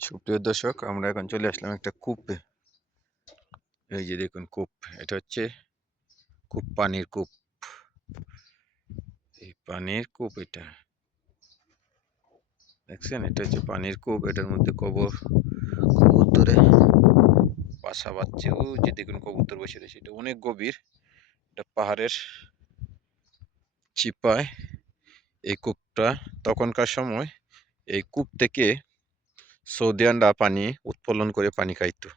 সুপ্রিয় দর্শক, আমরা এখন চলে আসলাম একটা কূপে। এই যে দেখুন কূপ, এটা হচ্ছে কূপ, পানির কূপ। এই পানির কূপ, এটা দেখছেন, এটা হচ্ছে পানির কূপ। এটার মধ্যে কবুতরে বাসা বাঁধছে। ও যে দেখুন কবুতর বসে রয়েছে। এটা অনেক গভীর, এটা পাহাড়ের চিপায় এই কূপটা। তখনকার সময় এই কূপ থেকে সৌদিয়ানরা পানি উত্তোলন করে পানি খাইতো।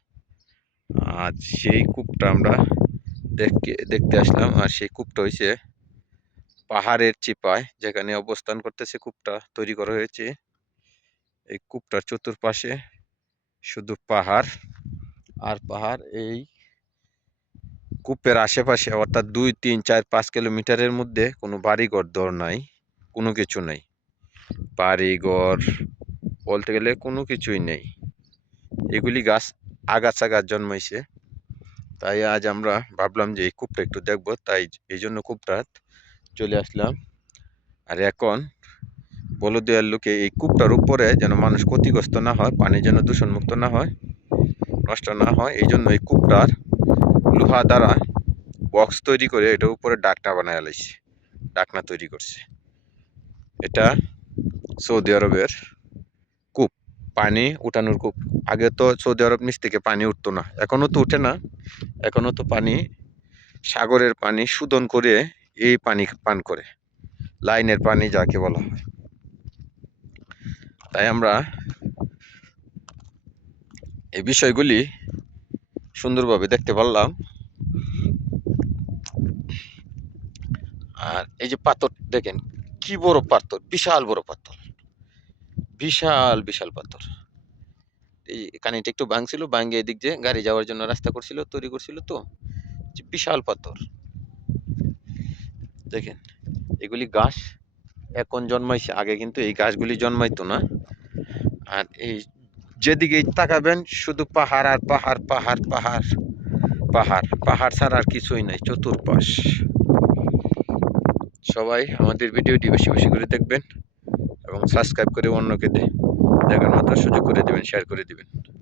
আজ সেই কূপটা আমরা দেখতে আসলাম। আর সেই কূপটা হয়েছে পাহাড়ের চিপায়, যেখানে অবস্থান করতেছে কূপটা তৈরি করা হয়েছে। এই কূপটার চতুর্পাশে শুধু পাহাড় আর পাহাড়। এই কূপের আশেপাশে অর্থাৎ 2, 3, 4, 5 কিলোমিটারের মধ্যে কোনো বাড়িঘর দর নাই, কোনো কিছু নেই। বাড়িঘর বলতে গেলে কোনো কিছুই নেই। এগুলি আগাছা গাছ জন্মাইছে। তাই আজ আমরা ভাবলাম যে এই কূপটা একটু দেখবো, তাই এই জন্য কূপটা চলে আসলাম। আর এখন বলদিয়ার লোকে এই কূপটার উপরে যেন মানুষ ক্ষতিগ্রস্ত না হয়, পানি যেন দূষণমুক্ত না হয়, নষ্ট না হয়, এই জন্য এই কূপটার লোহা দ্বারা বক্স তৈরি করে এটার উপরে ডাকনা বানায় লাইছে, ডাকনা তৈরি করছে। এটা সৌদি আরবের কূপ, পানি উঠানোর কূপ। আগে তো সৌদি আরব নিচ থেকে পানি উঠতো না, এখনো তো উঠে না। এখনো তো পানি, সাগরের পানি শোধন করে এই পানি পান করে, লাইনের পানি যাকে বলা হয়। তাই আমরা এই বিষয়গুলি সুন্দরভাবে দেখতে পারলাম। আর এই যে পাথর দেখেন, কি বড় পাথর, বিশাল বড় পাথর, বিশাল বিশাল পাথর। এই কানিটা একটু ভাঙছিল, ভাঙে এদিক দিয়ে গাড়ি যাওয়ার জন্য রাস্তা করছিল, তৈরি করছিল। তো বিশাল পাথর দেখেন। এগুলি গাছ এখন জন্মাইছে, আগে কিন্তু এই গাছগুলি জন্মাইতো না। আর এই যেদিকে তাকাবেন শুধু পাহাড় আর পাহাড়, পাহাড়, পাহাড়, পাহাড়, পাহাড় ছাড়া আর কিছুই নাই চতুর্পাশ। সবাই আমাদের ভিডিওটি বেশি বেশি করে দেখবেন এবং সাবস্ক্রাইব করে অন্যকে দেখার মতো সুযোগ করে দেবেন, শেয়ার করে দিবেন।